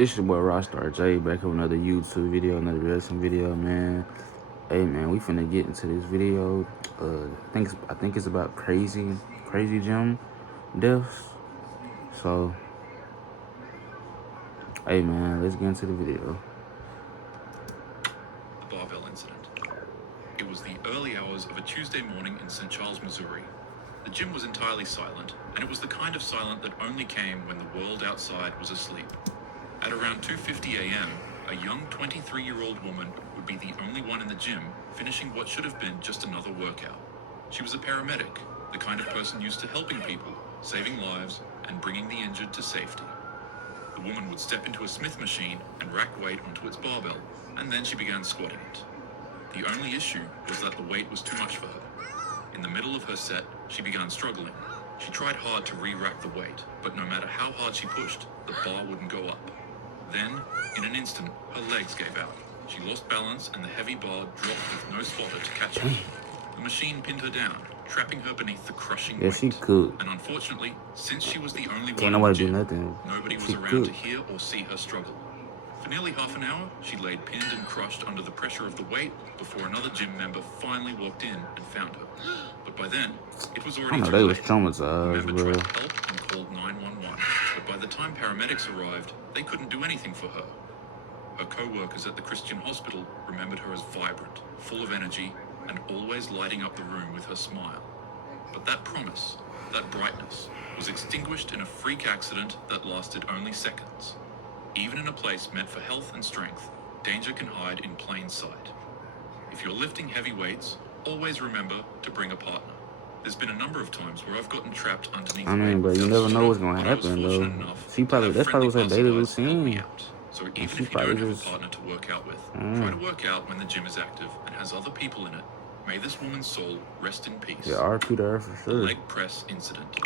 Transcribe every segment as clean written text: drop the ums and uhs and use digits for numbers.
It's your boy Rockstar J back with another YouTube video, another wrestling video, man. Hey man, we finna get into this video. I think it's about crazy gym deaths. So, hey man, let's get into the video. The barbell incident. It was the early hours of a Tuesday morning in St. Charles, Missouri. The gym was entirely silent, and it was the kind of silent that only came when the world outside was asleep. At around 2:50 a.m., a young 23-year-old woman would be the only one in the gym finishing what should have been just another workout. She was a paramedic, the kind of person used to helping people, saving lives, and bringing the injured to safety. The woman would step into a Smith machine and rack weight onto its barbell, and then she began squatting it. The only issue was that the weight was too much for her. In the middle of her set, she began struggling. She tried hard to re-rack the weight, but no matter how hard she pushed, the bar wouldn't go up. Then, in an instant, her legs gave out. She lost balance and the heavy bar dropped with no spotter to catch her. The machine pinned her down, trapping her beneath the crushing weight. She could. And unfortunately, since she was the only Can't one in the nobody gym, do nothing. nobody was She around could. to hear or see her struggle. For nearly half an hour, she laid pinned and crushed under the pressure of the weight before another gym member finally walked in and found her. But by then, it was already I know too they late. was traumatized, The member bro. tried to help and called 911, but by the time paramedics arrived, they couldn't do anything for her. Her co-workers at the Christian hospital remembered her as vibrant, full of energy, and always lighting up the room with her smile. But that promise, that brightness, was extinguished in a freak accident that lasted only seconds. Even in a place meant for health and strength, danger can hide in plain sight. If you're lifting heavy weights, always remember to bring a partner. There's been a number of times where I've gotten trapped underneath I mean, weight but you without never know what's stopping, gonna but I was happen, though. fortunate enough She to probably have that's probably friendly was her daily passerbys help me routine. out. So she even if you probably don't have just- a partner to work out with, try to work out when the gym is active and has other people in it. May this woman's soul rest in peace. Yeah, R2 to her for The sure. leg press incident.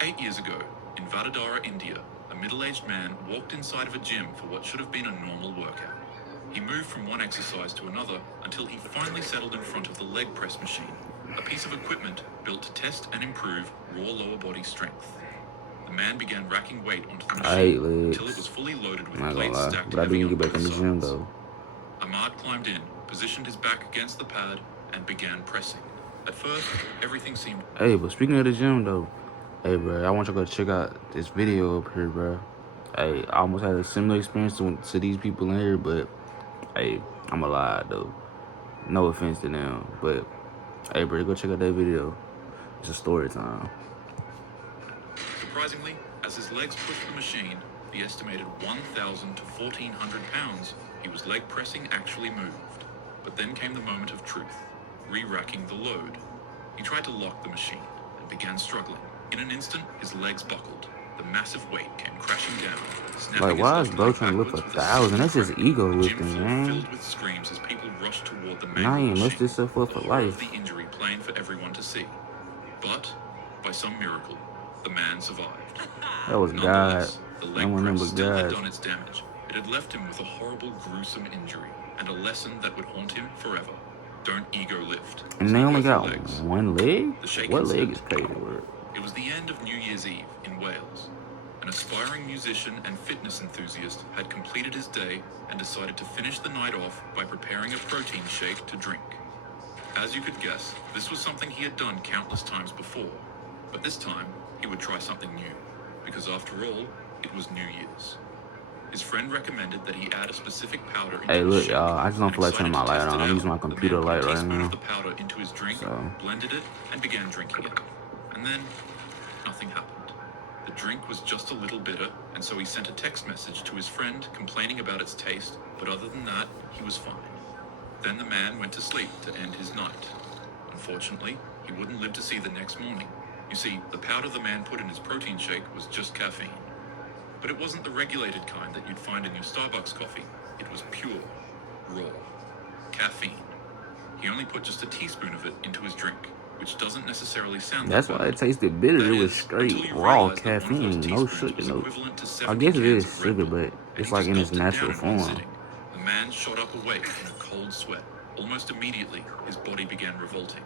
8 years ago, in Vadodara, India, a middle-aged man walked inside of a gym for what should have been a normal workout. He moved from one exercise to another until he finally settled in front of the leg press machine, a piece of equipment built to test and improve raw lower body strength. The man began racking weight onto the I hate machine legs. until it was fully loaded with I'm not gonna plates lie, stacked but I heavy do on get back both in the gym sides. though. Ahmad climbed in, positioned his back against the pad, and began pressing. At first, everything seemed... Hey, but speaking of the gym though, hey bro, I want you to go check out this video up here, bro. Hey, I almost had a similar experience to these people in here, but hey, I'm a lie though. No offense to them, but hey, bro, go check out that video. It's a story time. Surprisingly, as his legs pushed the machine, the estimated 1,000 to 1,400 pounds he was leg pressing actually moved. But then came the moment of truth, re-racking the load. He tried to lock the machine and began struggling. In an instant, his legs buckled. The massive weight came crashing down, snapping Like, his why left is bro leg trying to lift backwards with 1,000? That's sudden just crack. ego The gym lifting, floor man. filled with screams as people rushed toward the Now mangled he ain't machine. messed himself up The for horror of life. the injury plain for everyone to see. But, by some miracle, the man survived. That was God. Nonetheless, the No leg one press but still had God. done its damage. It had left him with a horrible, gruesome injury, and a lesson that would haunt him forever. Don't ego lift. And they only Both got legs. one leg? The shaken What leg set. is paid for it? It was the end of New Year's Eve in Wales. An aspiring musician and fitness enthusiast had completed his day and decided to finish the night off by preparing a protein shake to drink. As you could guess, this was something he had done countless times before, but this time he would try something new, because after all, it was New Year's. His friend recommended that he add a specific powder into Hey, his look, shake, y'all, I just don't and feel like turning my excited to light test on. it I'm out, using my the computer man put a light right teaspoon now. of the powder into his drink, So. blended it, and began drinking it. And then, nothing happened. The drink was just a little bitter, and so he sent a text message to his friend complaining about its taste, but other than that, he was fine. Then the man went to sleep to end his night. Unfortunately, he wouldn't live to see the next morning. You see, the powder the man put in his protein shake was just caffeine. But it wasn't the regulated kind that you'd find in your Starbucks coffee. It was pure, raw caffeine. He only put just a teaspoon of it into his drink, which doesn't necessarily sound That's that why bad. it tasted bitter. That It was is, straight until you raw realize that one of caffeine, those no teaspoons sugar, was no. equivalent to I 70 guess it cans is of Red sugar, Bull, but and it's he like just in its gulped it down natural in one form. sitting. The man shot up awake in a cold sweat. Almost immediately, his body began revolting.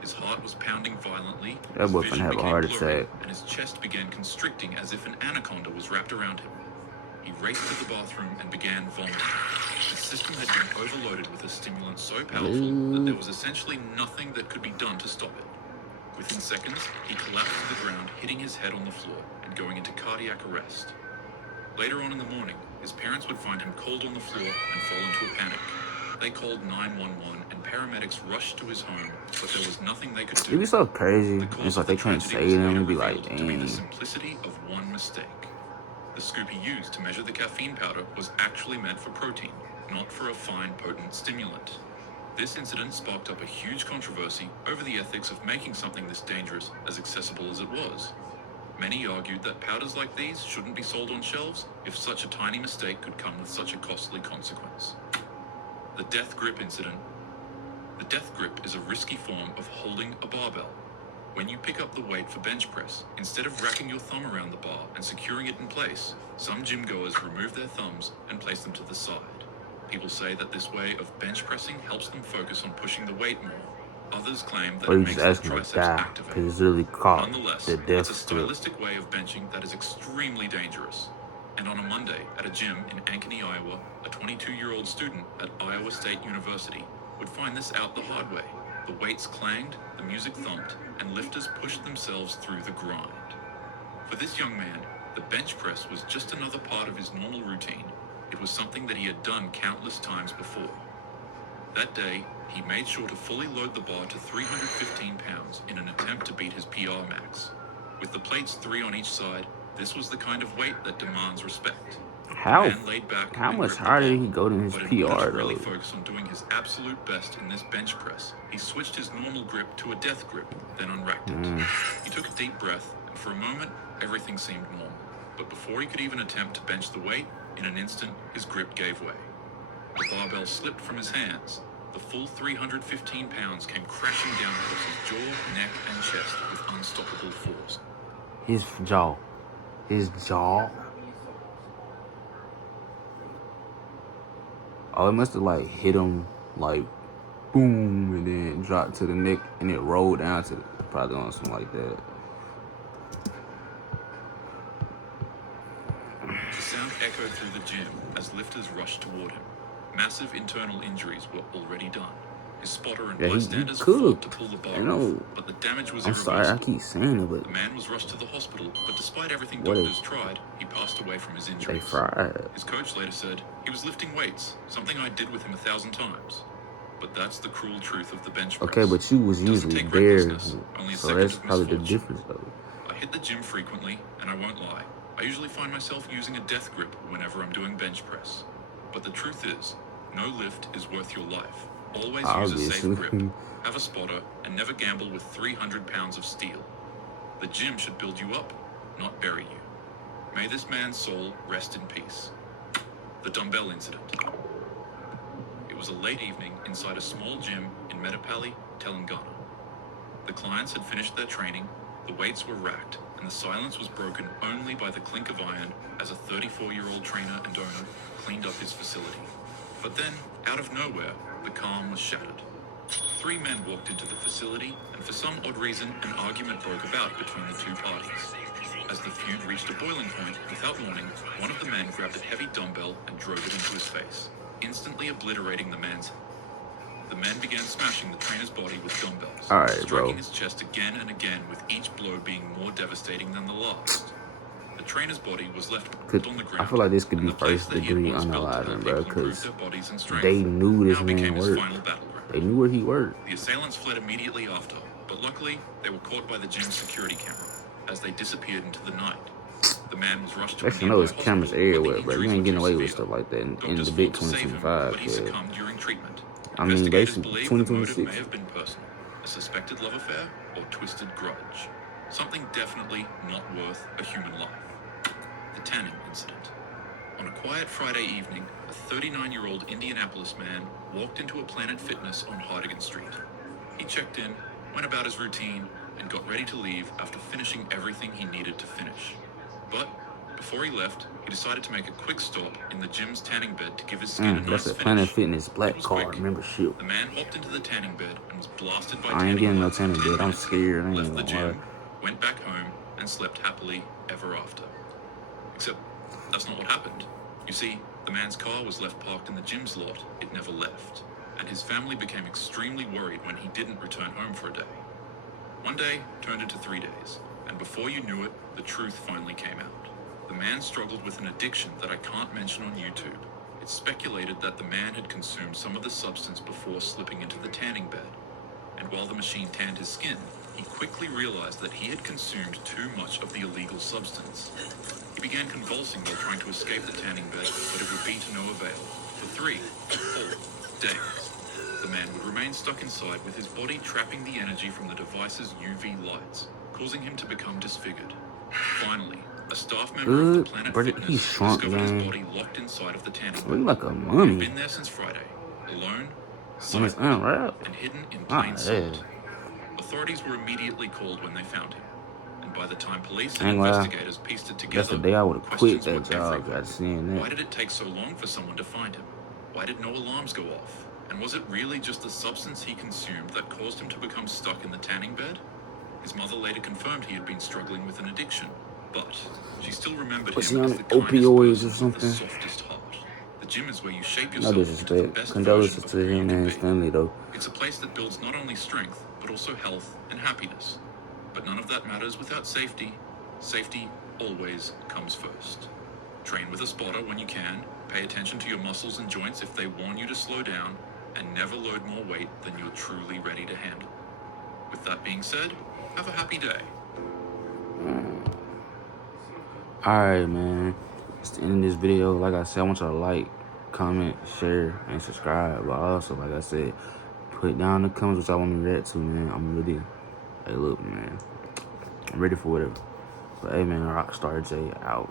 His heart was pounding violently, That his boy vision finna have a became heart blurry, attack. and his chest began constricting as if an anaconda was wrapped around him. he raced to the bathroom and began vomiting. His system had been overloaded with a stimulant so powerful that there was essentially nothing that could be done to stop it. Within seconds, he collapsed to the ground, hitting his head on the floor and going into cardiac arrest. Later on in the morning, his parents would find him cold on the floor and fall into a panic. They called 911 and paramedics rushed to his home, but there was nothing they could do. It'd be so crazy. The cause It's like of they the trying to tragedy save was them later and be like, revealed to be the dang. simplicity of one mistake. The scoop he used to measure the caffeine powder was actually meant for protein, not for a fine, potent stimulant. This incident sparked up a huge controversy over the ethics of making something this dangerous as accessible as it was. Many argued that powders like these shouldn't be sold on shelves if such a tiny mistake could come with such a costly consequence. The death grip incident. The death grip is a risky form of holding a barbell. When you pick up the weight for bench press, instead of wrapping your thumb around the bar and securing it in place, some gym goers remove their thumbs and place them to the side. People say that this way of bench pressing helps them focus on pushing the weight more. Others claim that Or it you makes just their asking like triceps that activate. because it's really caught Nonetheless, the it's a death grip. stylistic way of benching that is extremely dangerous. And on a Monday, at a gym in Ankeny, Iowa, a 22-year-old student at Iowa State University would find this out the hard way. The weights clanged, the music thumped, and lifters pushed themselves through the grind. For this young man, the bench press was just another part of his normal routine. It was something that he had done countless times before. That day, he made sure to fully load the bar to 315 pounds in an attempt to beat his PR max. With the plates 3 on each side, this was the kind of weight that demands respect. How The man laid back how and much gripped the harder bar, did he go than his but in order PR to really though? focus on doing his absolute best in this bench press, he switched his normal grip to a death grip, then unracked it. He took a deep breath, and for a moment, everything seemed normal. But before he could even attempt to bench the weight, in an instant, his grip gave way. The barbell slipped from his hands. The full 315 pounds came crashing down across his jaw, neck, and chest with unstoppable force. His jaw. Oh, it must have like hit him like boom and then dropped to the neck and it rolled down to the, probably on something like that. The sound echoed through the gym as lifters rushed toward him. Massive internal injuries were already done. His spotter and Yeah, he bystanders fought could. to pull the bar I know. off, but the damage was I'm sorry, I irreversible. keep saying it, but The man was rushed to the hospital, but despite everything What doctors tried, he passed away from his they injuries. fried. His coach later said, "He was lifting weights, something I did with him 1,000 times." But that's the cruel truth of the bench press. Okay, but you was It doesn't usually take there, recklessness, only a so second that's of probably the misfortune. difference though. I hit the gym frequently, and I won't lie. I usually find myself using a death grip whenever I'm doing bench press. But the truth is, no lift is worth your life. Always use a safe Obviously. grip, have a spotter, and never gamble with 300 pounds of steel. The gym should build you up, not bury you. May this man's soul rest in peace. The dumbbell incident. It was a late evening inside a small gym in Medapally, Telangana. The clients had finished their training, the weights were racked, and the silence was broken only by the clink of iron as a 34-year-old trainer and owner cleaned up his facility. But then, out of nowhere, the calm was shattered. 3 men walked into the facility, and for some odd reason, an argument broke about between the 2 parties. As the feud reached a boiling point, without warning, one of the men grabbed a heavy dumbbell and drove it into his face, instantly obliterating the man's head. The men began smashing the trainer's body with dumbbells, All right, striking bro. his chest again and again, with each blow being more devastating than the last. The trainer's body was left on the ground. I feel like this could and be the place first that he had degree once built to unaliving, help bro, people improve because their bodies and strength they knew this now man became his worked. final battleground. They knew where he worked. The assailants fled immediately after, but luckily they were caught by the gym's security camera as they disappeared into the night. The man was rushed to a Actually, I know nearby there's cameras hospital, but the everywhere, bro. You injuries ain't were getting too away with severe. stuff like that in Doctors the big fought to save him, 2025, but he kid. succumbed during treatment. I mean, Investigators basically, believe the motive 2026. may have been personal, a suspected love affair, or twisted grudge. Something definitely not worth a human life. The tanning incident. On a quiet Friday evening, a 39-year-old Indianapolis man walked into a Planet Fitness on Hardigan Street. He checked in, went about his routine, and got ready to leave after finishing everything he needed to finish. But before he left, he decided to make a quick stop in the gym's tanning bed to give his skin a nice That's a finish. Planet Fitness It black was card quick. membership. The man hopped into the tanning bed and was blasted by I ain't tanning getting no oil for tanning 10 bed. I'm minutes, scared. I ain't left the gonna lie. gym, went back home, and slept happily ever after. Except That's not what happened. You see, the man's car was left parked in the gym's lot. It never left. And his family became extremely worried when he didn't return home for a day. One day turned into 3 days, and before you knew it, the truth finally came out. The man struggled with an addiction that I can't mention on YouTube. It's speculated that the man had consumed some of the substance before slipping into the tanning bed. And while the machine tanned his skin, he quickly realized that he had consumed too much of the illegal substance. He began convulsing while trying to escape the tanning bed, but it would be to no avail. For 3 4 days, the man would remain stuck inside with his body trapping the energy from the device's UV lights, causing him to become disfigured. Finally, a staff member of the Planet Brother, Fitness he's shrunk, discovered his man. body locked inside of the tanning Look bed. like a He'd mummy. been there since Friday, alone, When it's silent, unwrapped. and hidden in Ah, plain sight. yeah. Authorities were immediately called when they found him, and by the time police and Ain't gonna lie. investigators pieced it together, That's the day I would have quit questions that were job everywhere. after seeing Why that. did it take so long for someone to find him? Why did no alarms go off? And was it really just the substance he consumed that caused him to become stuck in the tanning bed? His mother later confirmed he had been struggling with an addiction, but she still remembered Was him he as on the kindest opioids or person with the something? softest heart. The gym is where you shape No yourself into the disrespect. best Condolences version of to who you him can and his be. family, though. It's a place that builds not only strength, but also health and happiness. But none of that matters without safety. Safety always comes first. Train with a spotter when you can, pay attention to your muscles and joints if they warn you to slow down, and never load more weight than you're truly ready to handle. With that being said, have a happy day. Alright, man. It's the end of this video. Like I said, I want y'all to like, comment, share, and subscribe. But also, like I said, put down in the comments what y'all want me to react to, man. I'm really, hey, look, man. I'm ready for whatever. But, hey, man, Rockstar J out.